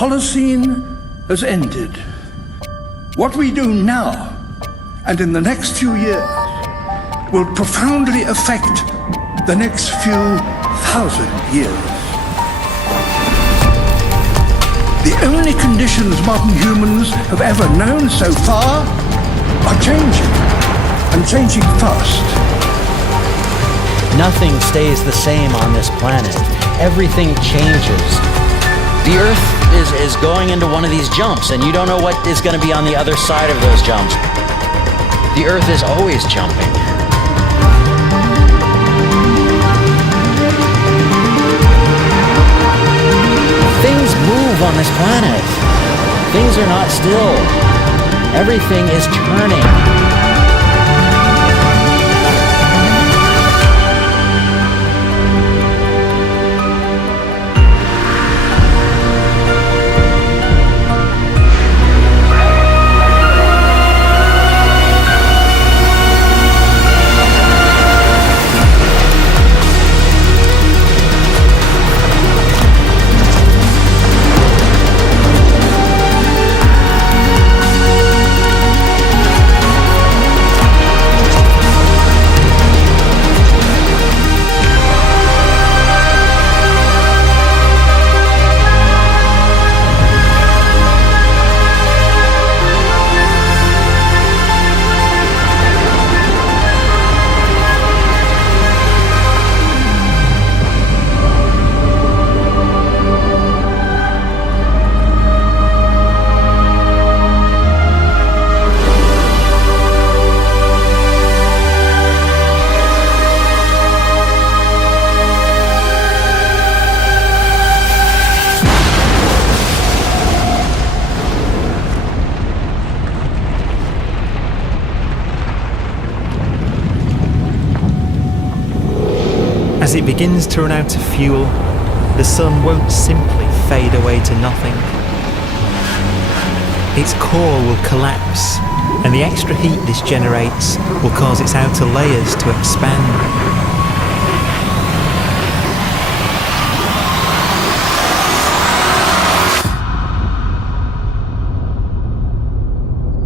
Holocene has ended. What we do now and in the next few years will profoundly affect the next few thousand years. The only conditions modern humans have ever known so far are changing, and changing fast. Nothing stays the same on this planet. Everything changes. The Earth is going into one of these jumps, and you don't know what is going to be on the other side of those jumps. The Earth is always jumping. Things move on this planet. Things are not still. Everything is turning. As it begins to run out of fuel, the sun won't simply fade away to nothing. Its core will collapse, and the extra heat this generates will cause its outer layers to expand.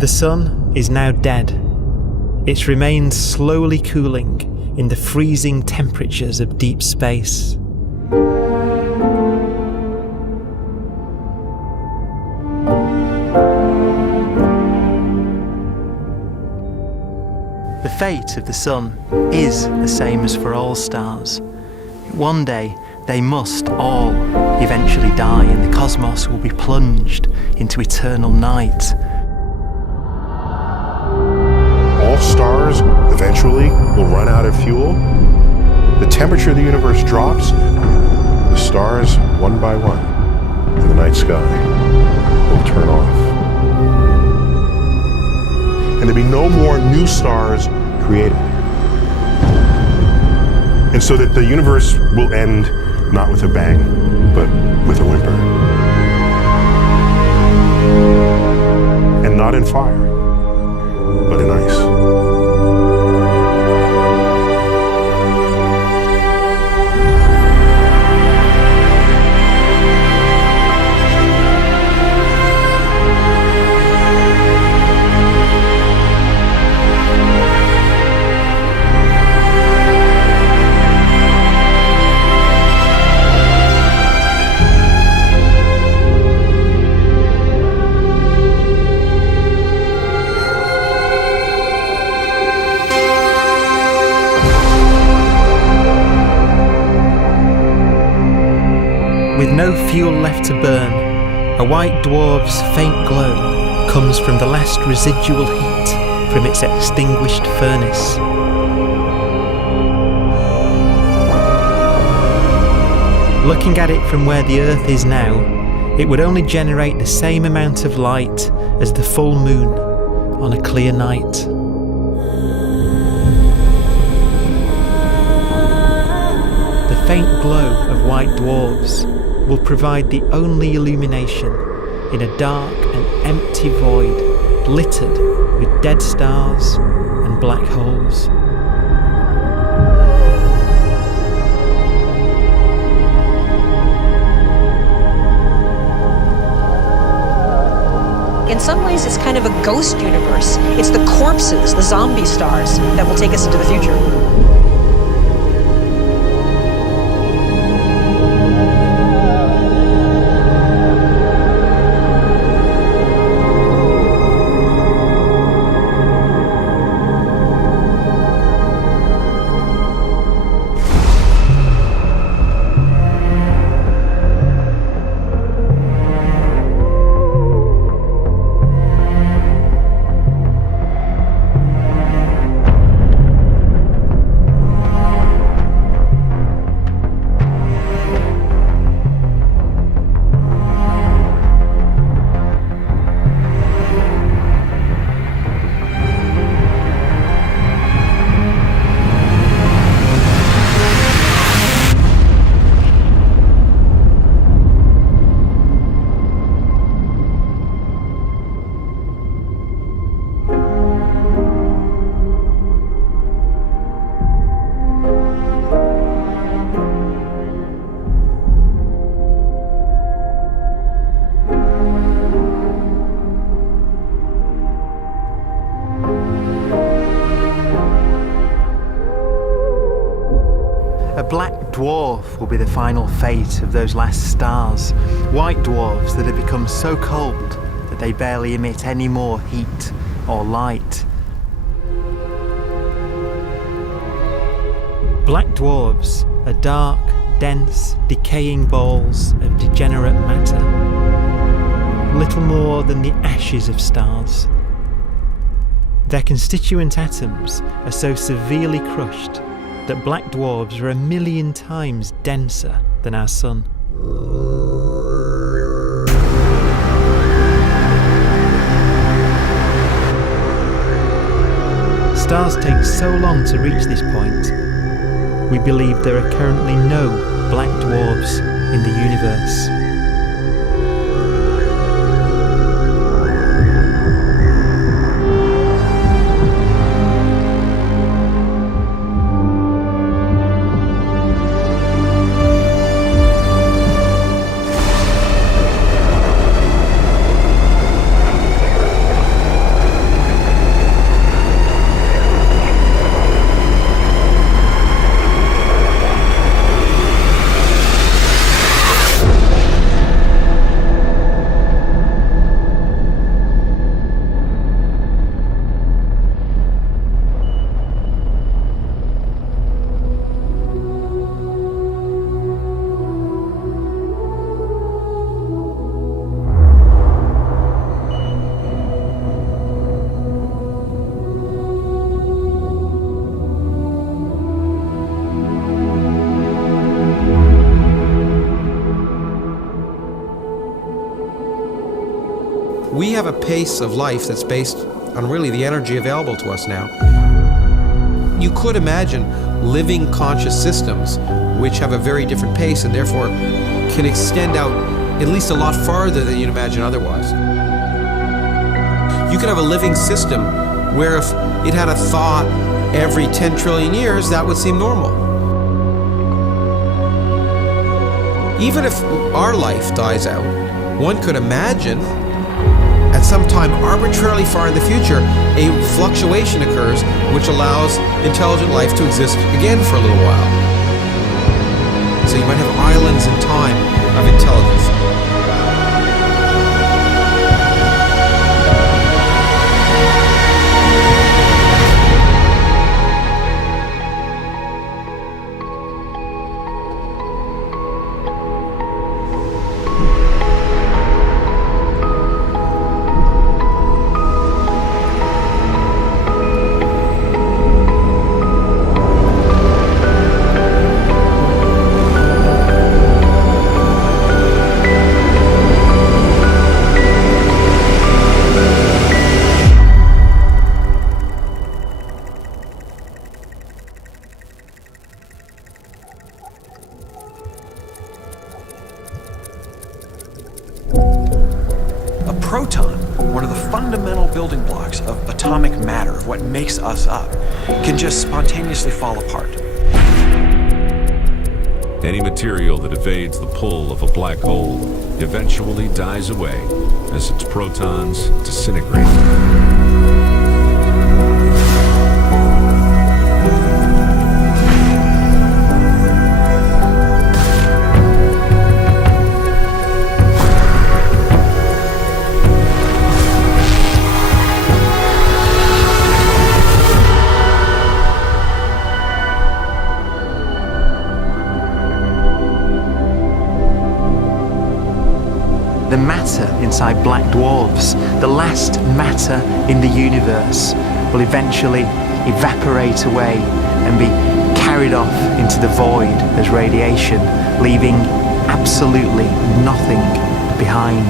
The sun is now dead. Its remains slowly cooling in the freezing temperatures of deep space. The fate of the sun is the same as for all stars. One day, they must all eventually die, and the cosmos will be plunged into eternal night. All stars eventually will run out of fuel. The temperature of the universe drops. The stars, one by one, in the night sky, will turn off. And there'll be no more new stars created. And so that the universe will end not with a bang, but with a whimper. And not in fire, but in ice. With no fuel left to burn, a white dwarf's faint glow comes from the last residual heat from its extinguished furnace. Looking at it from where the Earth is now, it would only generate the same amount of light as the full moon on a clear night. The faint glow of white dwarfs will provide the only illumination in a dark and empty void littered with dead stars and black holes. In some ways, it's kind of a ghost universe. It's the corpses, the zombie stars, that will take us into the future. A black dwarf will be the final fate of those last stars. White dwarfs that have become so cold that they barely emit any more heat or light. Black dwarfs are dark, dense, decaying balls of degenerate matter, little more than the ashes of stars. Their constituent atoms are so severely crushed that black dwarfs are 1,000,000 times denser than our sun. Stars take so long to reach this point, we believe there are currently no black dwarfs in the universe. We have a pace of life that's based on really the energy available to us now. You could imagine living conscious systems which have a very different pace and therefore can extend out at least a lot farther than you'd imagine otherwise. You could have a living system where if it had a thought every 10 trillion years, that would seem normal. Even if our life dies out, one could imagine at some time arbitrarily far in the future, a fluctuation occurs which allows intelligent life to exist again for a little while. So you might have islands in time of intelligence. Proton, one of the fundamental building blocks of atomic matter, of what makes us up, can just spontaneously fall apart. Any material that evades the pull of a black hole eventually dies away as its protons disintegrate. The matter inside black dwarfs, the last matter in the universe, will eventually evaporate away and be carried off into the void as radiation, leaving absolutely nothing behind.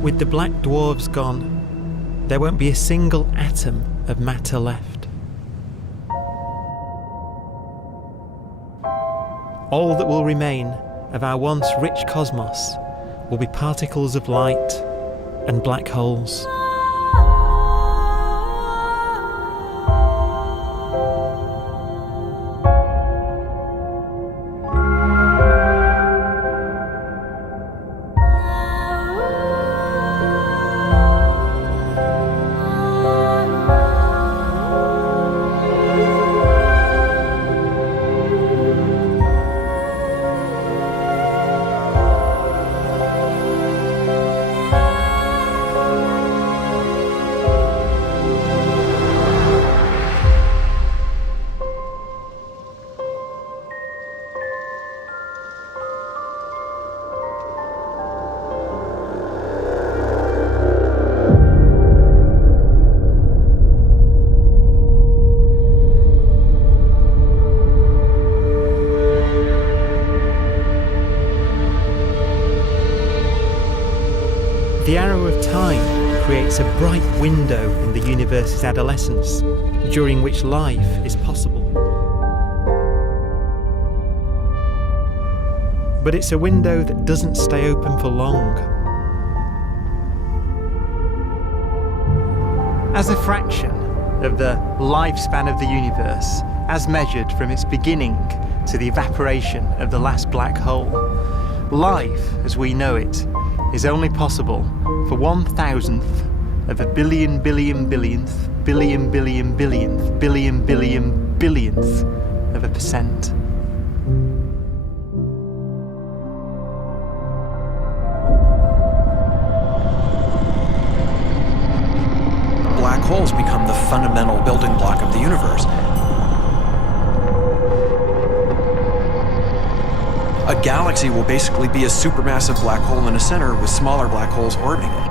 With the black dwarfs gone, there won't be a single atom of matter left. All that will remain of our once rich cosmos will be particles of light and black holes. The arrow of time creates a bright window in the universe's adolescence, during which life is possible. But it's a window that doesn't stay open for long. As a fraction of the lifespan of the universe, as measured from its beginning to the evaporation of the last black hole, life, as we know it, is only possible for 1,000th of a billion billionth billion billion billionth billion billion billionth of a percent. Black holes become the fundamental building block of the universe. A galaxy will basically be a supermassive black hole in a center with smaller black holes orbiting it.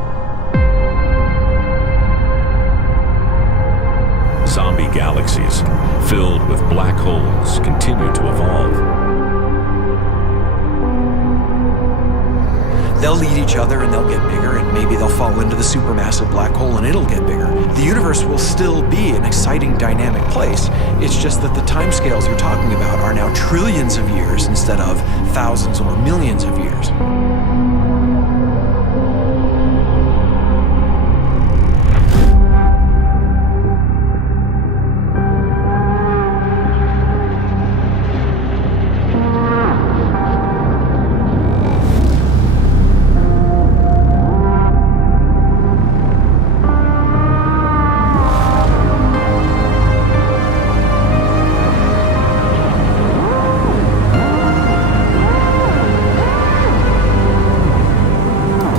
Zombie galaxies filled with black holes continue to evolve. They'll eat each other and they'll get bigger, and maybe they'll fall into the supermassive black hole and it'll get bigger. The universe will still be an exciting, dynamic place. It's just that the timescales you're talking about are now trillions of years instead of thousands or millions of years.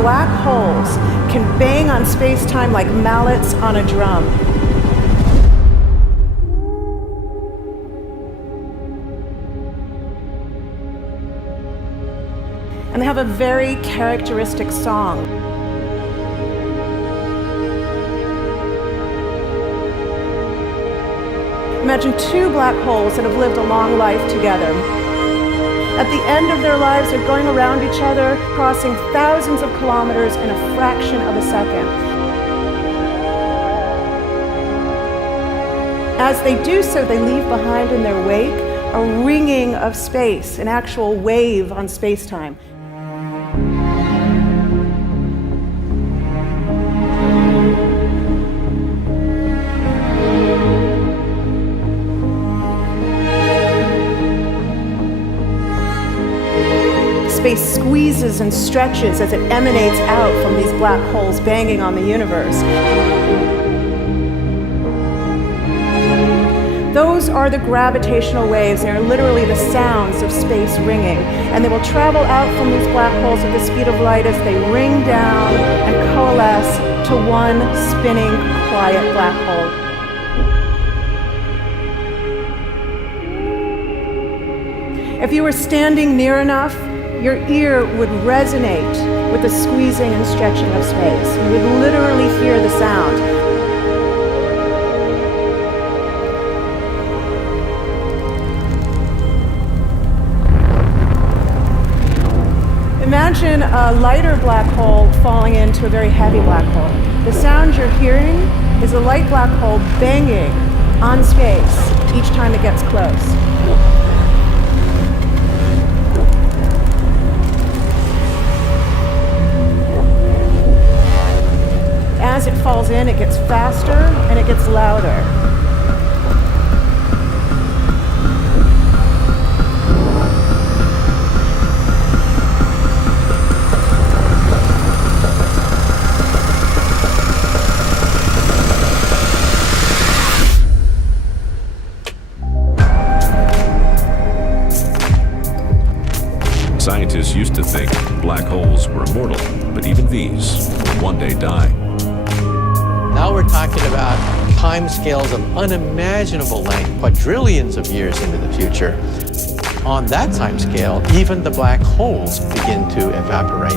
Black holes can bang on space-time like mallets on a drum. And they have a very characteristic song. Imagine two black holes that have lived a long life together. At the end of their lives, they're going around each other, crossing thousands of kilometers in a fraction of a second. As they do so, they leave behind in their wake a ringing of space, an actual wave on space-time. Space squeezes and stretches as it emanates out from these black holes banging on the universe. Those are the gravitational waves. They are literally the sounds of space ringing. And they will travel out from these black holes at the speed of light as they ring down and coalesce to one spinning, quiet black hole. If you were standing near enough, your ear would resonate with the squeezing and stretching of space. You would literally hear the sound. Imagine a lighter black hole falling into a very heavy black hole. The sound you're hearing is a light black hole banging on space each time it gets close. As it falls in, it gets faster and it gets louder. Scientists used to think black holes were immortal, but even these will one day die. Now we're talking about timescales of unimaginable length, quadrillions of years into the future. On that timescale, even the black holes begin to evaporate.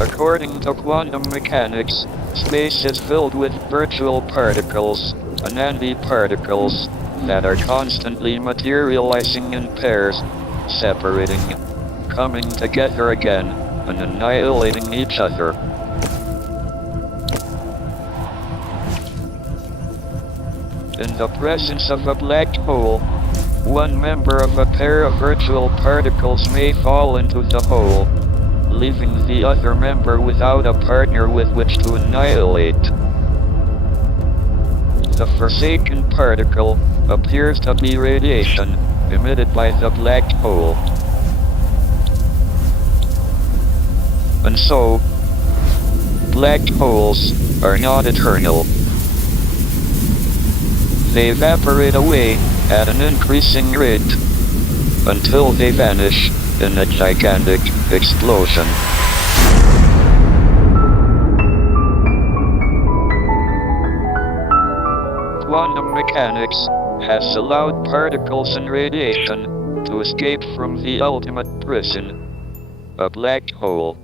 According to quantum mechanics, space is filled with virtual particles, antiparticles, that are constantly materializing in pairs, separating, coming together again, and annihilating each other. In the presence of a black hole, one member of a pair of virtual particles may fall into the hole, leaving the other member without a partner with which to annihilate. The forsaken particle appears to be radiation emitted by the black hole. And so, black holes are not eternal. They evaporate away at an increasing rate until they vanish in a gigantic explosion. Quantum mechanics has allowed particles and radiation to escape from the ultimate prison, a black hole.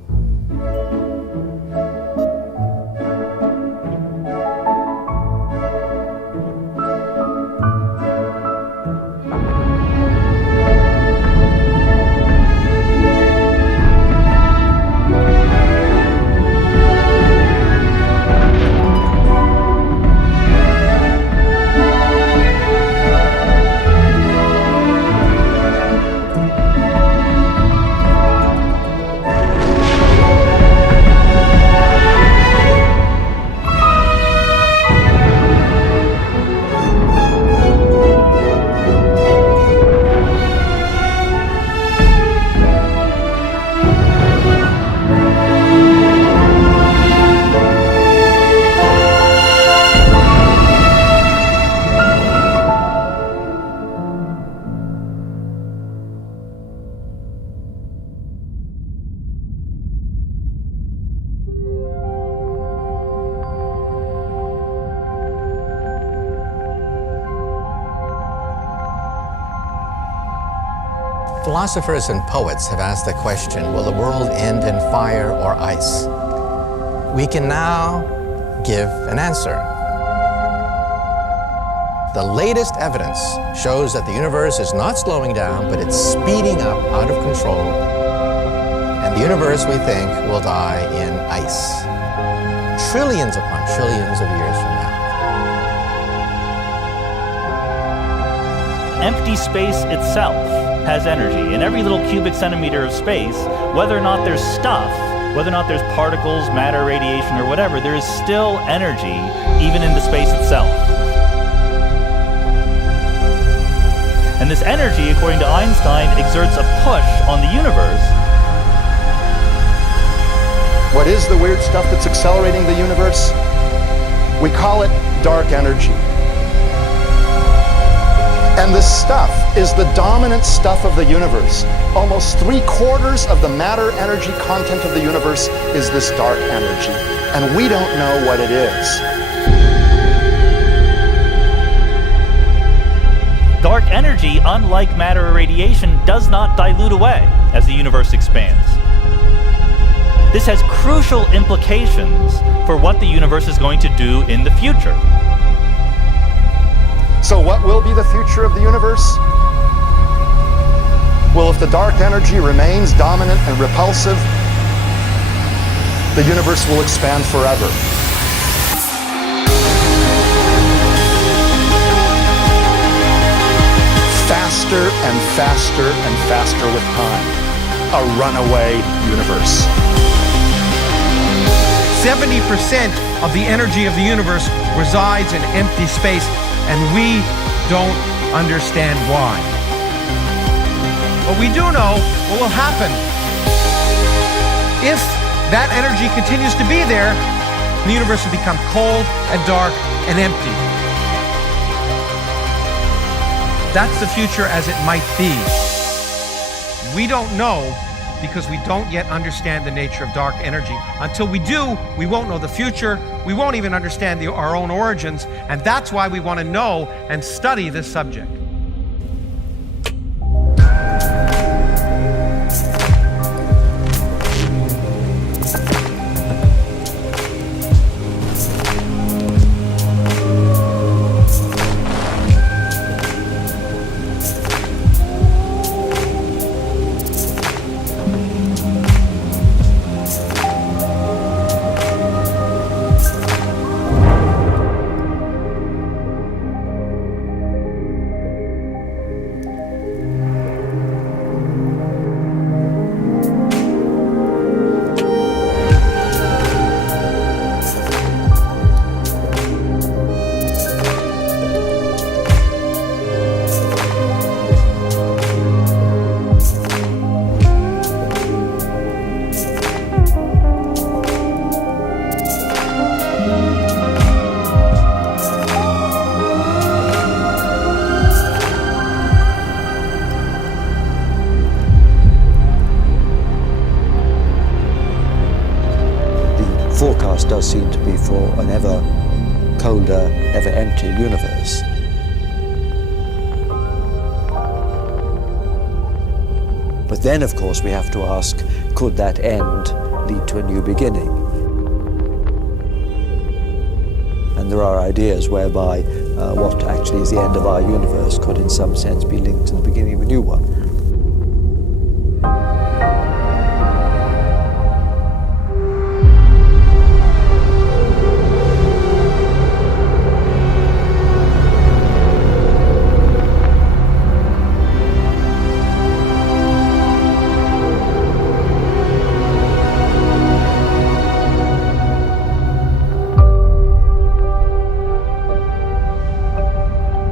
Philosophers and poets have asked the question, will the world end in fire or ice? We can now give an answer. The latest evidence shows that the universe is not slowing down, but it's speeding up out of control. And the universe, we think, will die in ice. Trillions upon trillions of years from now. Empty space itself has energy. In every little cubic centimeter of space, whether or not there's stuff whether or not there's particles, matter, radiation, or whatever, there is still energy even in the space itself. And this energy, according to Einstein, exerts a push on the universe. What is the weird stuff that's accelerating the universe? We call it dark energy. And this stuff is the dominant stuff of the universe. Almost 3/4 of the matter-energy content of the universe is this dark energy. And we don't know what it is. Dark energy, unlike matter or radiation, does not dilute away as the universe expands. This has crucial implications for what the universe is going to do in the future. So what will be the future of the universe? Well, if the dark energy remains dominant and repulsive, the universe will expand forever. Faster and faster and faster with time. A runaway universe. 70% of the energy of the universe resides in empty space, and we don't understand why. But we do know what will happen. If that energy continues to be there, the universe will become cold and dark and empty. That's the future as it might be. We don't know because we don't yet understand the nature of dark energy. Until we do, we won't know the future. We won't even understand our own origins. And that's why we want to know and study this subject. Forecast does seem to be for an ever colder, ever emptier universe. But then, of course, we have to ask, could that end lead to a new beginning? And there are ideas whereby what actually is the end of our universe could in some sense be linked to the beginning of a new one.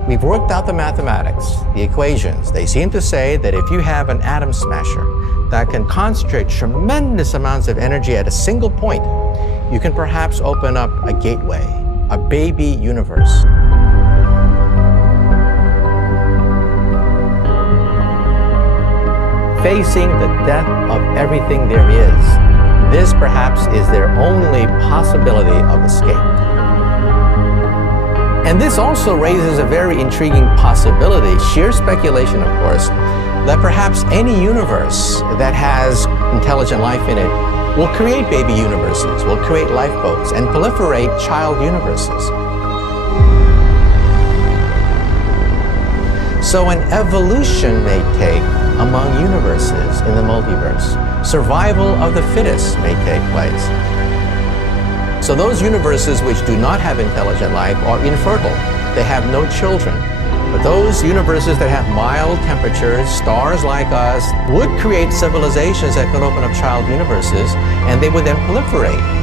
We've worked out the mathematics, the equations. They seem to say that if you have an atom smasher that can concentrate tremendous amounts of energy at a single point, you can perhaps open up a gateway, a baby universe. Facing the death of everything there is, this perhaps is their only possibility of escape. And this also raises a very intriguing possibility, sheer speculation of course, that perhaps any universe that has intelligent life in it will create baby universes, will create lifeboats, and proliferate child universes. So an evolution may take among universes in the multiverse. Survival of the fittest may take place. So those universes which do not have intelligent life are infertile. They have no children. But those universes that have mild temperatures, stars like us, would create civilizations that could open up child universes, and they would then proliferate.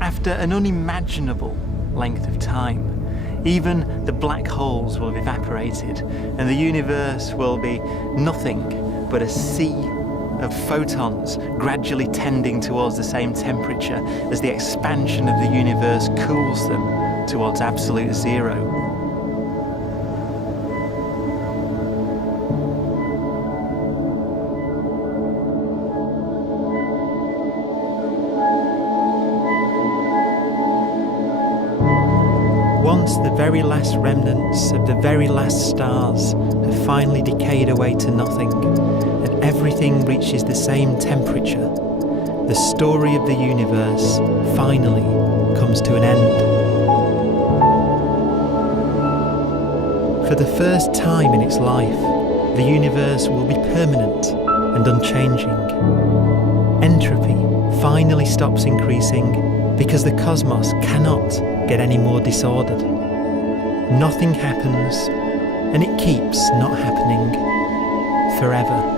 After an unimaginable length of time, even the black holes will have evaporated, and the universe will be nothing but a sea of photons gradually tending towards the same temperature as the expansion of the universe cools them towards absolute zero. Once the very last remnants of the very last stars have finally decayed away to nothing, and everything reaches the same temperature, the story of the universe finally comes to an end. For the first time in its life, the universe will be permanent and unchanging. Entropy finally stops increasing because the cosmos cannot get any more disordered. Nothing happens, and it keeps not happening forever.